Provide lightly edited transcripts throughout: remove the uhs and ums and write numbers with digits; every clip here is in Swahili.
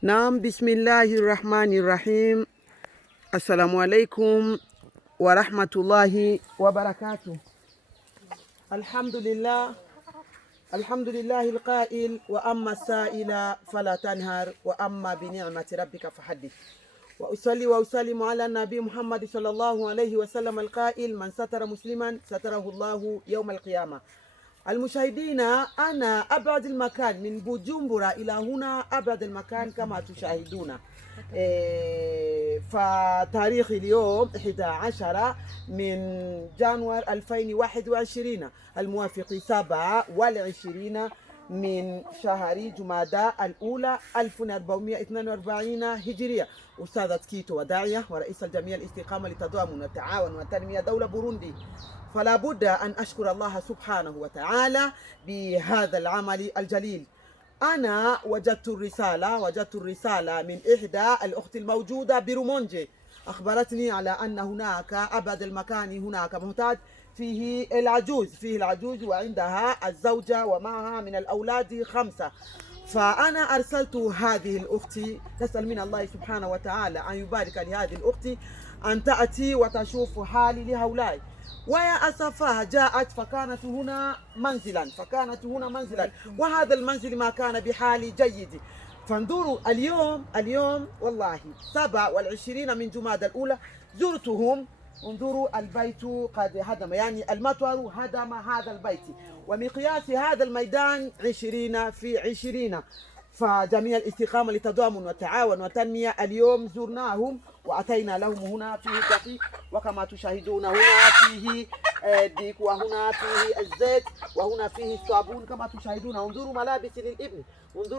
Naam, bismillahirrahmanirrahim. Assalamu alaikum wa rahmatullahi wa barakatuh. Alhamdulillah alqail wa amma sa'ila fala tanhar wa amma bi ni'mati rabbika fahaddith. Wa usallimu ala nabi Muhammad sallallahu alayhi wa sallam alqail man satara musliman satarahu Allahu yawm alqiyamah. المشاهدين، أنا أبعد المكان من بوجمبرا إلى هنا، أبعد المكان كما تشاهدون. فتاريخ اليوم 11 من جانور 2021 الموافق 27 من شهر جمادى الأولى 1442 هجرية. أستاذة كيتو وداعية ورئيس الجمعية الاستقامة للتضامن والتعاون والتنمية دولة بوروندي. فلا بد أن أشكر الله سبحانه وتعالى بهذا العمل الجليل. أنا وجدت الرسالة من إحدى الأخت الموجودة برومونجي، أخبرتني على أن هناك أبعد المكان هناك محتاج فيه العجوز وعندها الزوجة ومعها من الأولاد 5. فأنا أرسلت هذه الأخت تسأل من الله سبحانه وتعالى أن يبارك لهذه الأخت أن تأتي وتشوف حالي لهؤلاء. ويا أسفها جاءت فكانت هنا منزلا وهذا المنزل ما كان بحال جيد. فانظروا اليوم والله 27 من جمادى الأولى زرتهم. انظروا البيت قد هدم، يعني المطر هدم هذا البيت، ومقياس هذا الميدان 20 في 20. فجميع الاستقامة للتضامن والتعاون والتنمية اليوم زرناهم وأتينا لهم. هنا فيه دقيق وكما تشاهدون، هنا فيه ديك وهنا فيه الزيت وهنا فيه الصابون كما تشاهدون. انظروا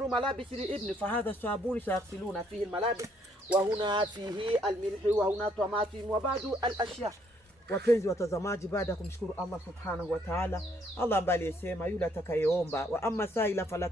ملابس للابن، فهذا الصابون سيغسلون فيه الملابس، وهنا فيه الملح وهنا طماطم وبعض الأشياء. Wapenzi watazamaji, baada ya kumshukuru Allah subhanahu wa ta'ala, Allah ambaye alisema yule atakayeomba wa amma sa'ila fala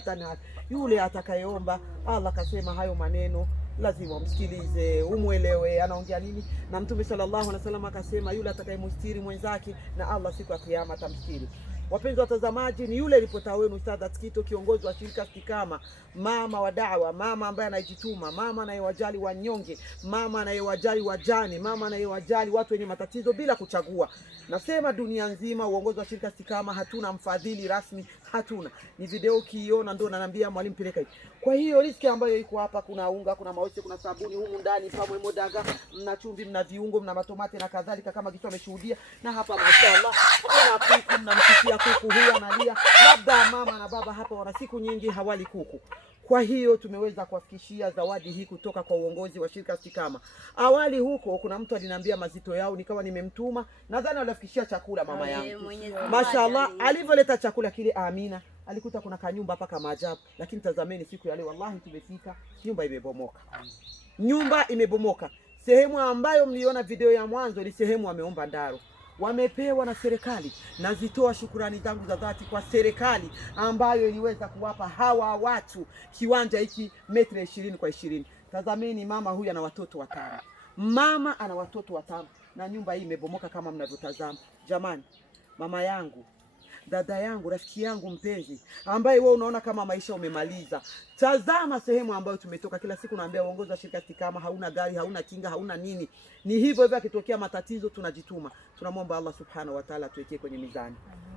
tanhar, yule atakayeomba, Allah kasema hayo maneno lazima umsikilize, umuelewe anaongea nini. Na Mtume sallallahu alaihi wasallam akasema yule atakayemstiri mwenzake na Allah siku ya kiyama atamstiri. Wapenzi watazamaji, ni yule ripota wenu Ustadh Kito, kiongozi wa shirika Istiqama, mama wa da'wa, mama ambaye anajituma, mama anayewajali wanyonge, mama anayewajali wajane, mama anayewajali watu wenye matatizo bila kuchagua. Nasema dunia nzima uongozi wa shirika Istiqama hatuna mfadhili rasmi, hatuna. Ni video ukiiona ndio naambia mwalimu peleka hivi. Kwa hiyo riski ambayo iko hapa, kuna unga, kuna mawese, kuna sabuni humu ndani, pamwe modaga, mna chumvi, mna viungo, mna matomate na kadhalika kama kitu ameshuhudia. Na hapa mashaallah kuna kuku, mnampikia kuku huyu analia. Labda mama na baba hapa wana siku nyingi hawali kuku. Kwa hiyo tumeweza kuwafikishia zawadi hii kutoka kwa uongozi wa shirika Istiqama. Awali huko kuna mtu aliniambia mazito yao, nikawa nimemtuma. Nadhani walifikishia chakula mama yangu. Mashaallah alivyoleta chakula kile, Amina alikuta kuna kanyumba hapa kama ajabu. Lakini tazameni siku ya leo, wallahi tumefika, nyumba imebomoka. Sehemu ambayo mliona video ya mwanzo ni sehemu wameomba ndaro, wamepewa na serikali. Nazitoa shukrani zangu za dhati kwa serikali ambayo iliweza kuwapa hawa watu kiwanja hiki metre 20 kwa 20. Tazameni mama huyu ana watoto 5. Na nyumba hii imebomoka kama mnavyotazama. Jamani, mama yangu, dada yangu, rafiki yangu mpenzi, ambaye wewe unaona kama maisha umemaliza, tazama sehemu ambayo tumetoka. Kila siku naambia uongozi wa shirika Istiqama hauna gari, hauna kinga, hauna nini. Ni hivyo akitokea matatizo tunajituma. Tunamwomba Allah subhanahu wa ta'ala tuwekee kwenye mizani.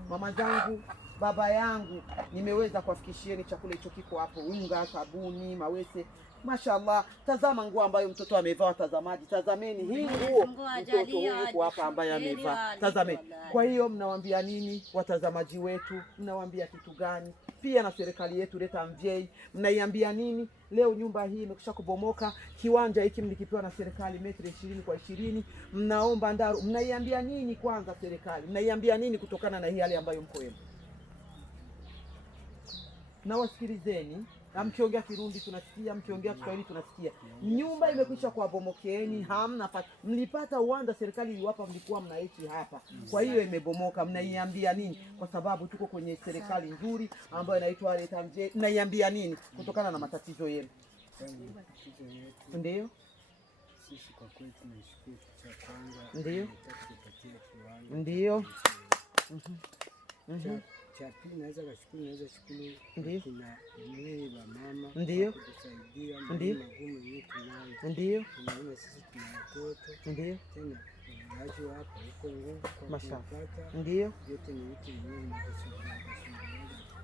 Mama zangu, baba yangu, nimeweza kuwafikishieni chakula hicho, kiko hapo, unga, sabuni, mawese. Mashaallah, tazama nguo ambayo mtoto amevaa. Watazamaji, tazameni hii nguo mtoto huyu hapa ambaye amevaa. Tazameni. Kwa hiyo mnawaambia nini watazamaji wetu? Mnawaambia kitu gani? Pia na serikali yetu Leta Mjei, mnaiambia nini? Leo nyumba hii imekwisha kubomoka, kiwanja hiki mlikipewa na serikali metre 20 kwa 20, mnaomba ndaro. Mnaiambia nini kwanza serikali? Mnaiambia nini kutokana na hii hali ambayo mko yenu? Na wasikilizeni. Mkiongea Kirundi tunasikia, mkiongea Kiswahili tunasikia. Nyumba imekwisha kuwabomokeeni, hamna mlipata uwanja, serikali iliwapa, mlikuwa mnaishi hapa. Kwa hiyo imebomoka, mnaiambia nini? Kwa sababu tuko kwenye serikali nzuri ambayo inaitwa Leta Mjei. Mnaiambia nini kutokana na matatizo yenu? Ndio sisi kwa kweli tunashukuru cha kwanza. Ndio cha pili naweza kushukuru kuna mimi wa mama Ndio. Kutusaidia Ndio. magumu yetu nayo. Ndio. Tunaona sisi tuna watoto. Ndio. Tena wanacho hapa huko nguvu kwa Mashallah. Ndio. Yote ni vitu vingi vinatusumbua.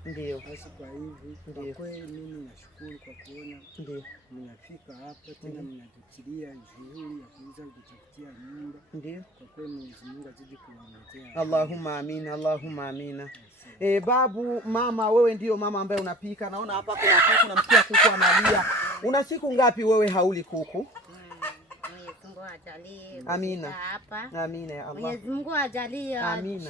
Ndio. Basi kwa hivi kwa kweli mimi nashukuru kwa kuona ndio mnafika hapa tena mnatutilia juhudi ya kuweza kutafutia nyumba. Ndio. Kwa kweli Mwenyezi Mungu azidi kuwaongezea. Allahumma amina, Allahumma amina. Babu, mama, wewe ndio mama ambaye unapika. Naona hapa kuna kuku, namsikia kuku analia. Una siku ngapi wewe hauli kuku? Amina. Amina ya Allah. Mwenyezi Mungu ajalie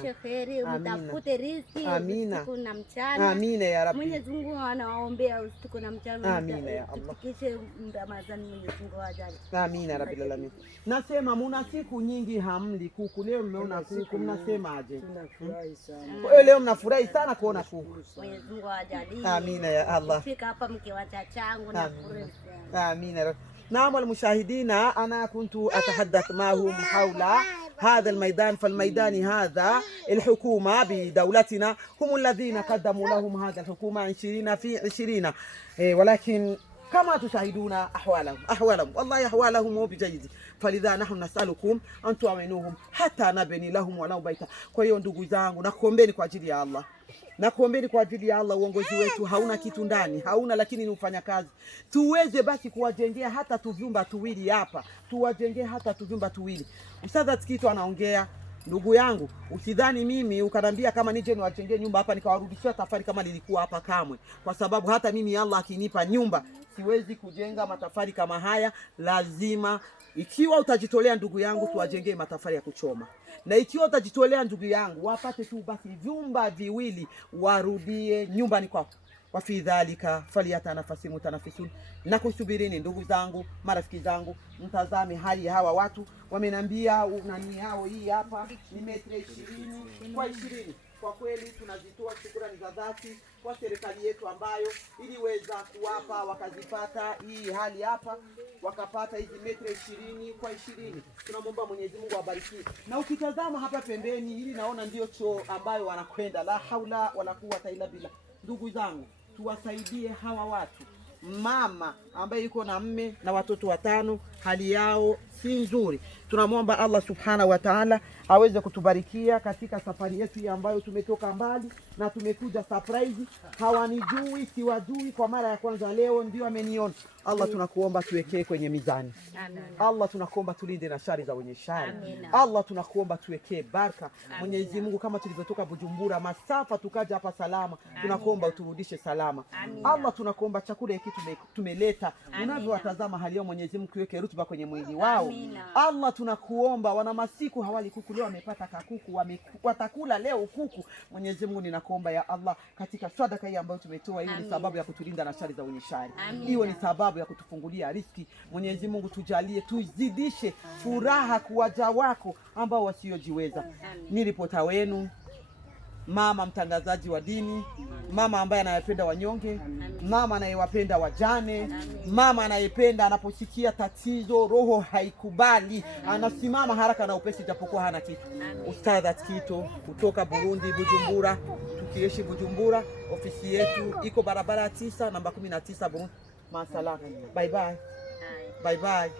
shekeri, mtafute riziki usiku na mchana. Amina ya Rabbi. Mwenyezi Mungu anawaombea usiku na mchana. Amina ya Allah. Tufikishe Ramadhani, Mwenyezi Mungu ajalie. Amina Rabbil alamin. Nasema muna siku nyingi hamli kuku, leo mmeona kuku, mnasemaje? Tunafurahi sana. Wewe leo mnafurahi sana kuona kuku. Mwenyezi Mungu ajalie. Amina ya Allah. Fika hapa mkiwacha changu na furahi sana. Amina. نعم المشاهدين، أنا كنت أتحدث معهم حول هذا الميدان. فالميدان هذا الحكومة بدولتنا هم الذين قدموا لهم هذا الحكومة 20 في 20، ولكن كما تشاهدون أحوالهم والله أحوالهم مو بجيد. فلذا نحن نسألكم أن تعينوهم حتى نبني لهم ولو بيتا. Kwa hiyo ndugu zangu, nakuombeni kwa ajili ya Allah. Nakuombeni kwa ajili ya Allah, uongozi wetu hauna kitu ndani, hauna, lakini ni ufanya kazi. Tuweze basi kuwajengea hata tuvyumba tuwili hapa. Tuwajengee hata tuvyumba tuwili. Ustadh Kitu anaongea, ndugu yangu, usidhani mimi ukanambia kama nije niwajengee nyumba hapa nikawarudishia tafari kama nilikuwa hapa kamwe. Kwa sababu hata mimi Allah akinipa nyumba, siwezi kujenga matafari kama haya. Lazima ikiwa utajitolea ndugu yangu, tuwajengee matafari ya kuchoma. Na ikiwa utajitolea ndugu yangu, wapate tu basi vyumba viwili, warudie nyumbani kwao. Wa fi dhalika falyatanafasi mutanafisun. Na kusubirini ndugu zangu, marafiki zangu, mtazame hali ya hawa watu. Wamenambia nani yao hii hapa ni metre 20 kwa 20. Kwa kweli tunazitoa shukrani za dhati kwa serikali yetu ambayo iliweza kuwapa wakazipata hii hali hapa, wakapata hizi metre 20 kwa 20. Tunamwomba Mwenyezi Mungu awabariki. Na ukitazama hapa pembeni, ili naona ndio choo ambayo wanakwenda. La haula wala quwwata illa billah. Ndugu zangu, tuwasaidie hawa watu. Mama ambaye yuko na mme na watoto 5, hali yao si nzuri. Tunamwomba Allah subhanahu wa ta'ala aweze kutubarikia katika safari yetu hii ambayo tumetoka mbali na tumekuja surprise. Hawanijui, siwajui, kwa mara ya kwanza leo ndio ameniona. Allah tunakuomba tuwekee kwenye mizani. Amen. Allah tunakuomba tulinde na shari za wenye shari. Allah tunakuomba tuwekee baraka. Mwenyezi Mungu, kama tulivyotoka Bujumbura masafa tukaja hapa salama, tunakuomba uturudishe salama. Allah tunakuomba chakula hiki tumeleta, unavyowatazama hali yao Mwenyezi Mungu, kiweke rutuba kwenye mwili wao. Allah tunakuomba, wana masiku hawali kuku, leo wamepata kakuku, watakula leo kuku. Mwenyezi Mungu ninakuomba ya Allah, katika sadaka hii ambayo tumetoa, hiyo ni sababu ya kutulinda na shari za wenye shari. Hiyo ni sababu ya kutufungulia riziki. Mwenyezi Mungu tujalie, tuzidishe furaha kuwaja wako ambao wasiojiweza. Nilipota wenu mama mtangazaji wa dini, mama ambaye anayependa wanyonge, mama anayewapenda wajane, mama anayependa anaposikia tatizo roho haikubali, anasimama haraka na upesi japokuwa hana kitu. Ustadh Kitu kutoka Burundi, Bujumbura. Tukiishi Bujumbura, ofisi yetu iko barabara 9 namba 19 Burundi. Masala. Bye bye. Bye bye.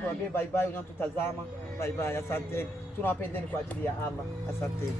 Tuambie bye bye unatutazama. Bye bye. Asante. Tunawapendeni kwa ajili ya Allah. Asante.